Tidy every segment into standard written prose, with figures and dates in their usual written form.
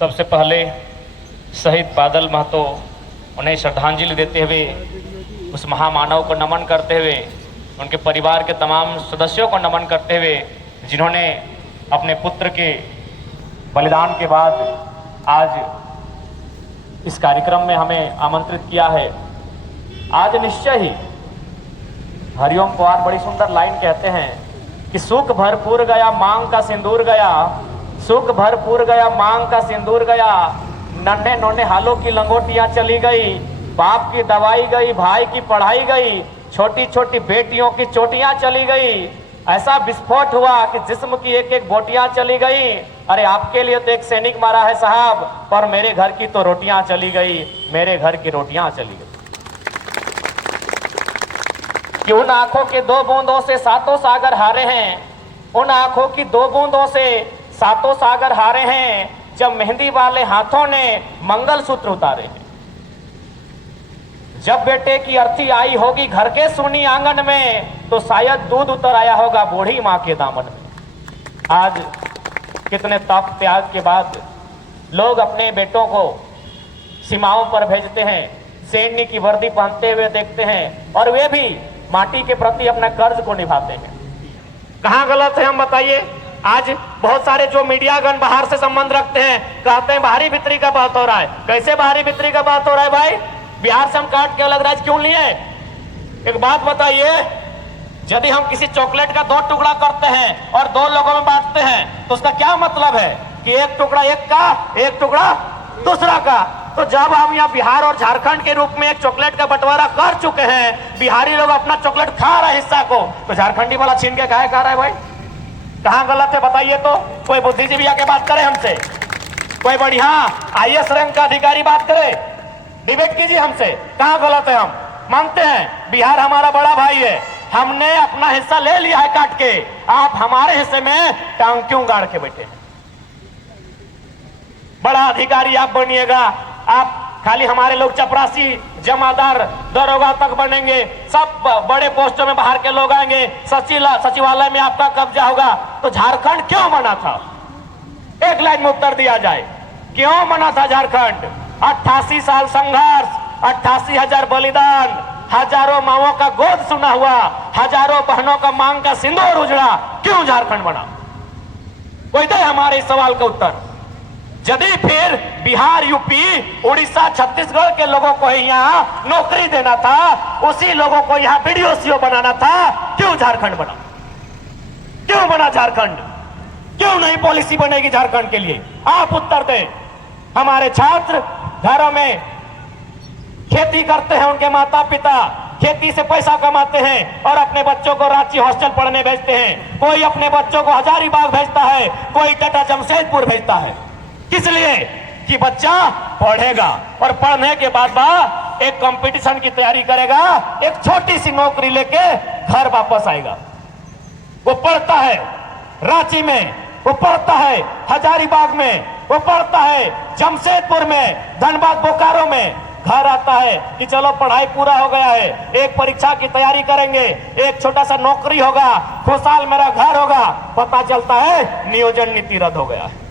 सबसे पहले शहीद बादल महतो उन्हें श्रद्धांजलि देते हुए, उस महामानव को नमन करते हुए, उनके परिवार के तमाम सदस्यों को नमन करते हुए, जिन्होंने अपने पुत्र के बलिदान के बाद आज इस कार्यक्रम में हमें आमंत्रित किया है। आज निश्चय ही हरिओम पवार बड़ी सुंदर लाइन कहते हैं कि सुख भरपूर गया मांग का सिंदूर गया, सुख भरपूर गया मांग का सिंदूर गया, नन्हे नोने हालों की लंगोटियां चली गई, बाप की दवाई गई, भाई की पढ़ाई गई, छोटी छोटी बेटियों की चोटियां चली गई, ऐसा विस्फोट हुआ कि जिस्म की एक एक बोटियां चली गई। अरे आपके लिए तो एक सैनिक मारा है साहब, पर मेरे घर की तो रोटियां चली गई, मेरे घर की रोटियां चली गई। कि उन आंखों के दो बूंदों से सातों सागर हारे हैं, उन आंखों की दो बूंदों से सातों सागर हारे हैं, जब मेहंदी वाले हाथों ने मंगलसूत्र उतारे हैं। जब बेटे की अर्थी आई होगी घर के सुनी आंगन में, तो शायद दूध उतर आया होगा बूढ़ी मां के दामन में। आज कितने तप त्याग के बाद लोग अपने बेटों को सीमाओं पर भेजते हैं, सैन्य की वर्दी पहनते हुए देखते हैं, और वे भी माटी के प्रति अपना कर्ज को निभाते हैं। कहां गलत है हम बताइए? आज बहुत सारे जो मीडियागण बाहर से संबंध रखते हैं, कहते हैं बाहरी भीतरी का बात हो रहा है। कैसे बाहरी भीतरी का बात हो रहा है भाई? बिहार से हम काट के अलग राज्य क्यों लिए? एक बात बताइए, यदि हम किसी चॉकलेट का 2 टुकड़ा करते हैं और 2 लोगों में बांटते हैं, तो उसका क्या मतलब है कि 1 टुकड़ा एक का, 1 टुकड़ा दूसरा का। तो जब हम यहाँ बिहार और झारखंड के रूप में एक चॉकलेट का बंटवारा कर चुके हैं, बिहारी लोग अपना चॉकलेट खा रहे हिस्सा को, तो झारखंडी वाला छीन के काहे खा रहा है भाई? कहां गलत है बताइए? तो कोई बुद्धिजीवी आके बात करे हमसे, कोई बढ़िया IAS रैंक का अधिकारी बात करे, डिबेट कीजिए हमसे, कहां गलत है? हम मानते हैं बिहार हमारा बड़ा भाई है, हमने अपना हिस्सा ले लिया है काट के, आप हमारे हिस्से में टांग क्यों गाड़ के बैठे हैं? बड़ा अधिकारी आप बनिएगा, आप खाली हमारे लोग चपरासी, जमादार, दरोगा तक बनेंगे, सब बड़े पोस्टों में बाहर के लोग आएंगे, सचिवालय में आपका कब्जा होगा। तो झारखंड क्यों बना था? एक लाइन में उत्तर दिया जाए, क्यों बना था झारखंड? 88 साल संघर्ष, 88,000 बलिदान, हजारों माओं का गोद सुना हुआ, हजारों बहनों का मांग का सिंदूर उजड़ा, क्यों झारखंड बना? कोई दे हमारे इस सवाल का उत्तर। यदि फिर बिहार, यूपी, उड़ीसा, छत्तीसगढ़ के लोगों को यहाँ नौकरी देना था, उसी लोगों को यहाँ BDO बनाना था, क्यों झारखंड बना? क्यों बना झारखंड? क्यों नहीं पॉलिसी बनेगी झारखंड के लिए? आप उत्तर दें। हमारे छात्र घरों में खेती करते हैं, उनके माता पिता खेती से पैसा कमाते हैं और अपने बच्चों को रांची हॉस्टल पढ़ने भेजते हैं। कोई अपने बच्चों को हजारीबाग भेजता है, कोई टाटा जमशेदपुर भेजता है। किस लिए? कि बच्चा पढ़ेगा और पढ़ने के बाद एक कंपटीशन की तैयारी करेगा, एक छोटी सी नौकरी लेके घर वापस आएगा। वो पढ़ता है रांची में, वो पढ़ता है हजारीबाग में, वो पढ़ता है जमशेदपुर में, धनबाद, बोकारो में, घर आता है कि चलो पढ़ाई पूरा हो गया है, एक परीक्षा की तैयारी करेंगे, एक छोटा सा नौकरी होगा, खुशहाल मेरा घर होगा। पता चलता है नियोजन नीति रद्द हो गया है।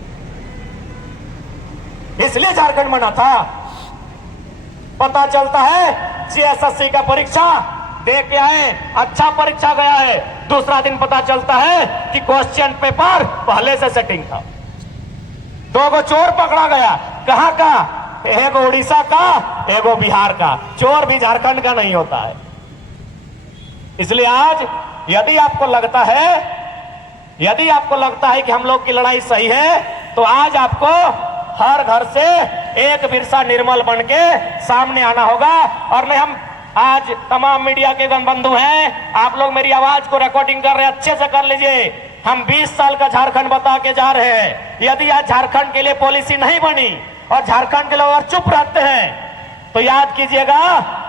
इसलिए झारखंड बना था। पता चलता है CSSC का परीक्षा दे के आए, अच्छा परीक्षा गया है, दूसरा दिन पता चलता है कि क्वेश्चन पेपर पहले से सेटिंग था। 2 गो चोर पकड़ा गया। कहां का? एगो उड़ीसा का, एगो बिहार का। चोर भी झारखंड का नहीं होता है। इसलिए आज यदि आपको लगता है कि हम लोग की लड़ाई सही है, तो आज आपको हर घर से एक बिरसा निर्मल बन के सामने आना होगा। और नहीं, हम आज तमाम मीडिया के बंधु हैं, आप लोग मेरी आवाज को रिकॉर्डिंग कर रहे हैं, अच्छे से कर लीजिए। हम 20 साल का झारखंड बता के जा रहे हैं। यदि आज झारखंड के लिए पॉलिसी नहीं बनी और झारखंड के लोग अगर चुप रहते हैं, तो याद कीजिएगा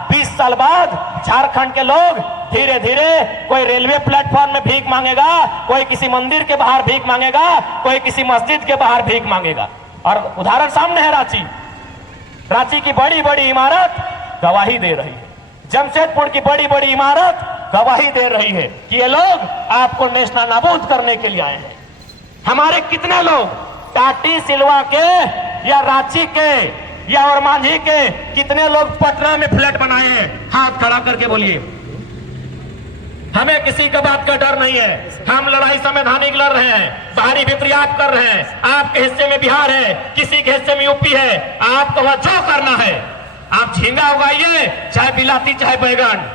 20 साल बाद झारखंड के लोग धीरे धीरे कोई रेलवे प्लेटफॉर्म में भीख मांगेगा, कोई किसी मंदिर के बाहर भीख मांगेगा, कोई किसी मस्जिद के बाहर भीख मांगेगा। और उदाहरण सामने है रांची की बड़ी बड़ी इमारत गवाही दे रही है, जमशेदपुर की बड़ी बड़ी इमारत गवाही दे रही है कि ये लोग आपको नेस्तनाबूद करने के लिए आए हैं। हमारे कितने लोग टाटी सिलवा के या रांची के या और मांझी के कितने लोग पटना में फ्लैट बनाए हैं? हाथ खड़ा करके बोलिए। हमें किसी का बात का डर नहीं है। हम लड़ाई संवैधानिक लड़ रहे हैं, बाहरी विपर्यास कर रहे हैं। आपके हिस्से में बिहार है, किसी के हिस्से में यूपी है, आपको वह जो करना है आप झींगा उगाइए, चाहे बिलाती चाहे बैगन।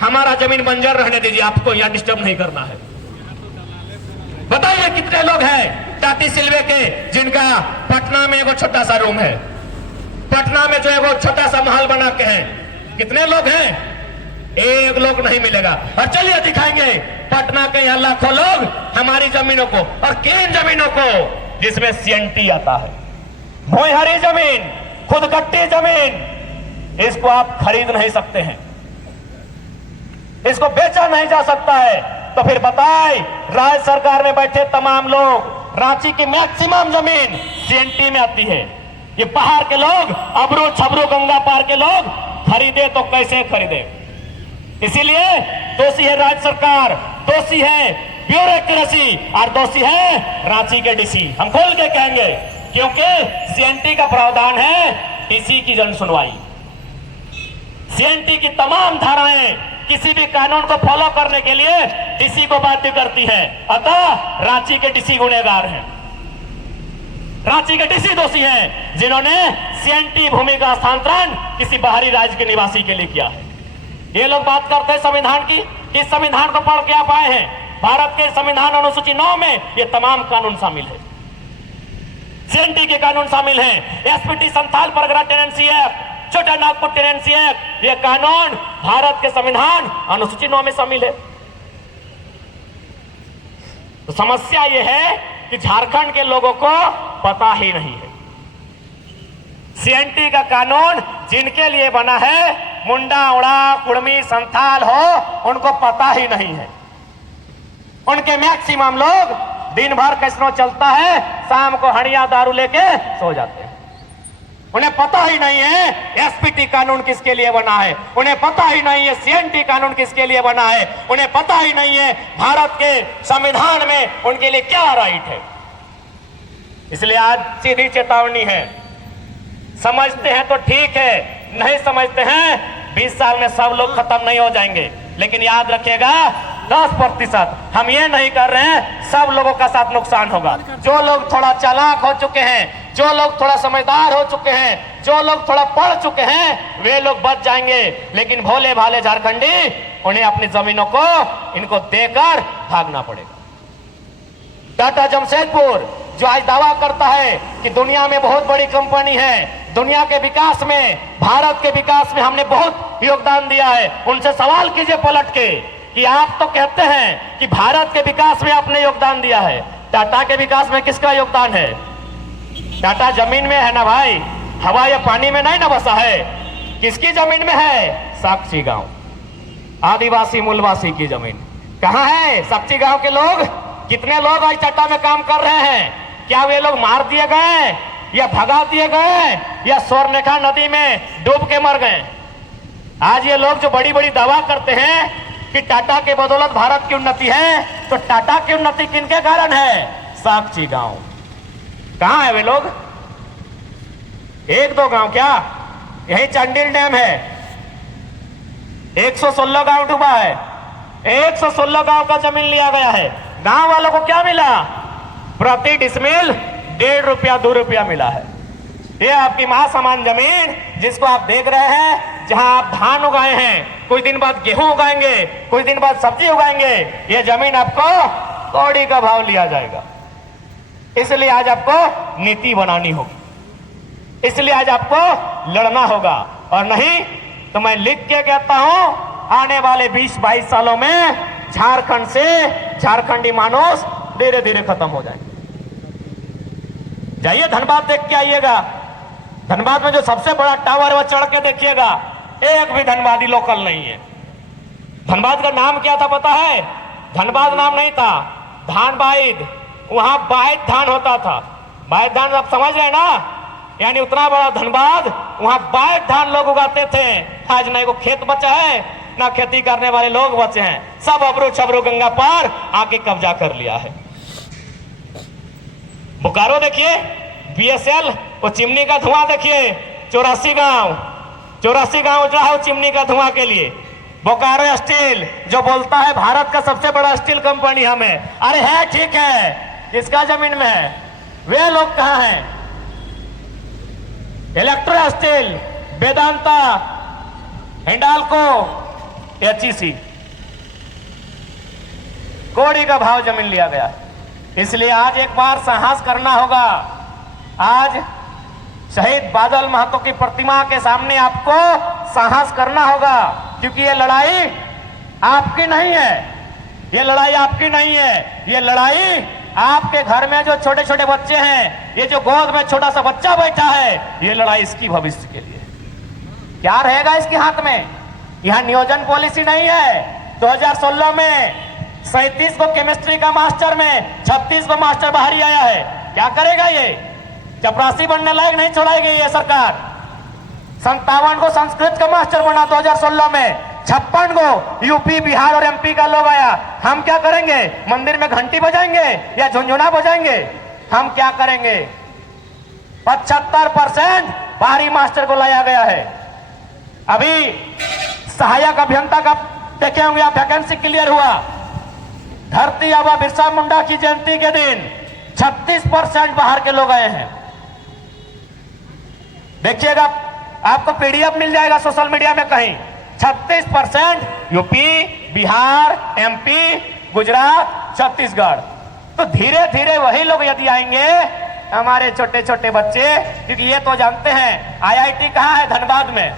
हमारा जमीन बंजर रहने दीजिए, आपको यहाँ डिस्टर्ब नहीं करना है। बताइए कितने लोग हैं टाटी सिलवे के जिनका पटना में एगो छोटा सा रूम है, पटना में जो एगो छोटा सा महल बना के है? कितने लोग हैं? एक लोग नहीं मिलेगा। और चलिए दिखाएंगे पटना के यहाँ लाखों लोग हमारी जमीनों को, और किन जमीनों को? जिसमें सीएनटी आता है, भोईहरी जमीन, खुद कट्टी जमीन। इसको आप खरीद नहीं सकते हैं, इसको बेचा नहीं जा सकता है। तो फिर बताए राज्य सरकार में बैठे तमाम लोग, रांची की मैक्सिमम जमीन सीएनटी में आती है। ये बाहर के लोग, अबरू छबरू गंगा पार के लोग खरीदे तो कैसे खरीदे? इसीलिए दोषी है राज्य सरकार, दोषी है ब्यूरोक्रेसी, और दोषी है रांची के डीसी। हम खोल के कहेंगे, क्योंकि सीएनटी का प्रावधान है डीसी की जन सुनवाई। सीएनटी की तमाम धाराएं किसी भी कानून को फॉलो करने के लिए डीसी को बाध्य करती है। अतः रांची के डीसी गुनहगार हैं, रांची के डीसी दोषी हैं, जिन्होंने सीएनटी भूमि का हस्तांतरण किसी बाहरी राज्य के निवासी के लिए किया है। ये लोग बात करते हैं संविधान की, इस संविधान को पढ़ के आप आए हैं? भारत के संविधान अनुसूची 9 में ये तमाम कानून शामिल है, सीएनटी के कानून शामिल हैं। SPT Santhal Pargana tenancy act, छोटा नागपुर टेनेंसी एक्ट, ये कानून भारत के संविधान अनुसूची 9 में शामिल है। तो समस्या ये है कि झारखंड के लोगों को पता ही नहीं है। सीएनटी का कानून जिनके लिए बना है, मुंडा, उड़ा, कुड़मी, संथाल हो, उनको पता ही नहीं है। उनके मैक्सिमम लोग दिन भर कैसनो चलता है, शाम को हड़िया दारू लेके सो जाते हैं। उन्हें पता ही नहीं है एसपीटी कानून किसके लिए बना है, उन्हें पता ही नहीं है सीएनटी कानून किसके लिए बना है, उन्हें पता ही नहीं है भारत के संविधान में उनके लिए क्या राइट है। इसलिए आज सीधी चेतावनी है, समझते हैं तो ठीक है, नहीं समझते हैं 20 साल में सब लोग खत्म नहीं हो जाएंगे। लेकिन याद रखिएगा 10% हम ये नहीं कर रहे हैं, सब लोगों का साथ नुकसान होगा। जो लोग थोड़ा चालाक हो चुके हैं, जो लोग थोड़ा समझदार हो चुके हैं, जो लोग थोड़ा पढ़ चुके हैं, वे लोग बच जाएंगे। लेकिन भोले भाले झारखंडी, उन्हें अपनी जमीनों को इनको देकर भागना पड़ेगा। टाटा जमशेदपुर जो आज दावा करता है कि दुनिया में बहुत बड़ी कंपनी है, दुनिया के विकास में, भारत के विकास में हमने बहुत योगदान दिया है, उनसे सवाल कीजिए पलट के कि आप तो कहते हैं कि भारत के विकास में आपने योगदान दिया है, टाटा के विकास में किसका योगदान है? टाटा जमीन में है ना भाई, हवा या पानी में नहीं ना बसा है। किसकी जमीन में है? साक्षी गांव, आदिवासी मूलवासी की जमीन। कहां है साक्षी गांव के लोग? कितने लोग आज टाटा में काम कर रहे हैं? क्या वे लोग मार दिए गए या भगा दिए गए या स्वर्णरेखा नदी में डूब के मर गए? आज ये लोग जो बड़ी बड़ी दावा करते हैं कि टाटा के बदौलत भारत की उन्नति है, तो टाटा की उन्नति किनके कारण है? साक्षी गांव। कहां है वे लोग? 1-2 गांव क्या? यही चंडील डैम है, 116 गांव डूबा है, 116 गांव का जमीन लिया गया है। गांव वालों को क्या मिला? प्रति डिसमिल 1.5 रुपया 2 रुपया मिला है। ये आपकी महासमान जमीन जिसको आप देख रहे हैं, जहां आप धान उगाए हैं, कुछ दिन बाद गेहूं उगाएंगे, कुछ दिन बाद सब्जी उगाएंगे, ये जमीन आपको कौड़ी का भाव लिया जाएगा। इसलिए आज आपको नीति बनानी होगी, इसलिए आज आपको लड़ना होगा। और नहीं तो मैं लिख के कहता हूं, आने वाले 20-22 सालों में झारखंड से झारखंडी मानुस धीरे धीरे खत्म हो जाएंगे। जाइए धनबाद देख के आइएगा, धनबाद में जो सबसे बड़ा टावर है वह चढ़ के देखिएगा, एक भी धनबादी लोकल नहीं है। धनबाद का नाम क्या था पता है? धनबाद नाम नहीं था, धानबाद। वहां बाइट धान होता था। बाइट धान आप समझ रहे ना, यानी उतना बड़ा धनबाद, वहां बाइट धान लोग उगाते थे। आज ना को खेत बचा है, ना खेती करने वाले लोग बचे हैं, सब अबरू छबरू गंगा पार आके कब्जा कर लिया है। बोकारो देखिए, बीएसएल, वो चिमनी का धुआं देखिए, 84 गांव उजड़ा है चिमनी का धुआं के लिए। बोकारो स्टील जो बोलता है भारत का सबसे बड़ा स्टील कंपनी हमें, अरे है ठीक है, किसका जमीन में है? वे लोग कहां हैं? Electro steel, Vedanta, Hindalco, HEC, कोड़ी का भाव जमीन लिया गया। इसलिए आज एक बार साहस करना होगा। आज शहीद बादल महतो की प्रतिमा के सामने आपको साहस करना होगा, क्योंकि ये लड़ाई आपकी नहीं है, ये लड़ाई आपकी नहीं है, ये लड़ाई आपके घर में जो छोटे छोटे बच्चे हैं, ये जो गोद में छोटा सा बच्चा बैठा है, ये लड़ाई इसकी भविष्य के लिए। क्या रहेगा इसके हाथ में? यहां नियोजन पॉलिसी नहीं है। 2016 में 37 को केमिस्ट्री का मास्टर में 36 को मास्टर बाहरी आया है। क्या करेगा ये? चपरासी बनने लायक नहीं छोड़ाएगी ये सरकार। 57 को संस्कृत का मास्टर बना 2016 में, 56 को यूपी, बिहार और एमपी का लोग आया। हम क्या करेंगे? मंदिर में घंटी बजाएंगे या झुंझुना बजाएंगे? हम क्या करेंगे? 75% बाहरी मास्टर को लाया गया है। अभी सहायक अभियंता का देखे होंगे आप, वैकेंसी क्लियर हुआ। धरती आबा बिरसा मुंडा की जयंती के दिन 36% बाहर के लोग आए हैं। देखिएगा, आपको पीडीएफ मिल जाएगा सोशल मीडिया में कहीं। 36% यूपी, बिहार, एमपी, गुजरात, छत्तीसगढ़। तो धीरे धीरे वही लोग यदि आएंगे, हमारे छोटे छोटे बच्चे, क्योंकि ये तो जानते हैं आईआईटी कहाँ है? धनबाद में।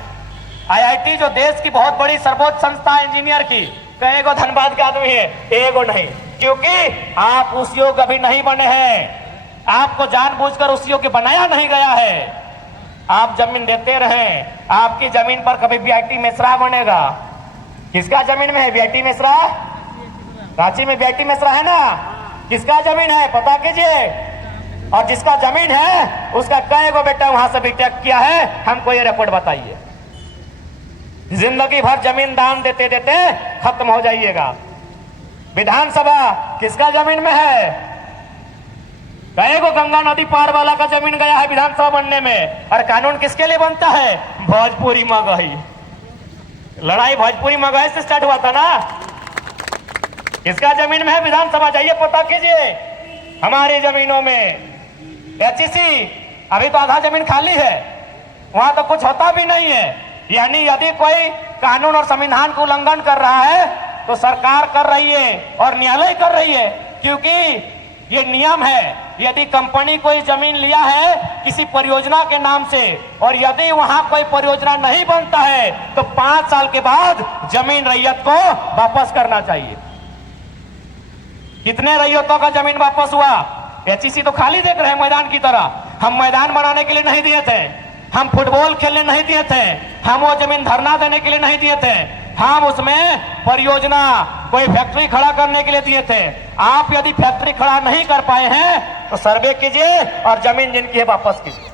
आईआईटी जो देश की बहुत बड़ी सर्वोच्च संस्था है इंजीनियर की, कई गो धनबाद के आदमी है, एगो नहीं, क्योंकि आप उस योग अभी नहीं बने हैं। आपको जानबूझकर उस योग बनाया नहीं गया है। आप जमीन देते रहें, आपकी जमीन पर कभी बीआईटी मिश्रा बनेगा। किसका जमीन में है बीआईटी मिश्रा? रांची में बीआईटी मिश्रा है ना? किसका जमीन है पता कीजिए। और जिसका जमीन है उसका कई गो बेटा वहां से बीटेक किया है, हमको ये रिपोर्ट बताइए। जिंदगी भर जमीन दान देते देते खत्म हो जाइएगा। विधानसभा किसका जमीन में है? कई गो गंगा नदी पार वाला का जमीन गया है विधानसभा बनने में। और कानून किसके लिए बनता है? भोजपुरी मगही। लड़ाई भोजपुरी मगही से स्टार्ट हुआ था ना। किसका जमीन में है विधानसभा? जाइए पता कीजिए। हमारी जमीनों में एचईसी अभी तो आधा जमीन खाली है, वहां तो कुछ होता भी नहीं है। यानी यदि कोई कानून और संविधान का उल्लंघन कर रहा है तो सरकार कर रही है और न्यायालय कर रही है, क्योंकि ये नियम है। यदि कंपनी कोई जमीन लिया है किसी परियोजना के नाम से, और यदि वहां कोई परियोजना नहीं बनता है तो 5 साल के बाद जमीन रैयत को वापस करना चाहिए। कितने रैयतों का जमीन वापस हुआ? एचईसी तो खाली देख रहे हैं मैदान की तरह। हम मैदान बनाने के लिए नहीं दिए थे, हम फुटबॉल खेलने नहीं दिए थे, हम वो जमीन धरना देने के लिए नहीं दिए थे, हम उसमें परियोजना कोई फैक्ट्री खड़ा करने के लिए दिए थे। आप यदि फैक्ट्री खड़ा नहीं कर पाए हैं तो सर्वे कीजिए और जमीन जिनकी है वापस कीजिए।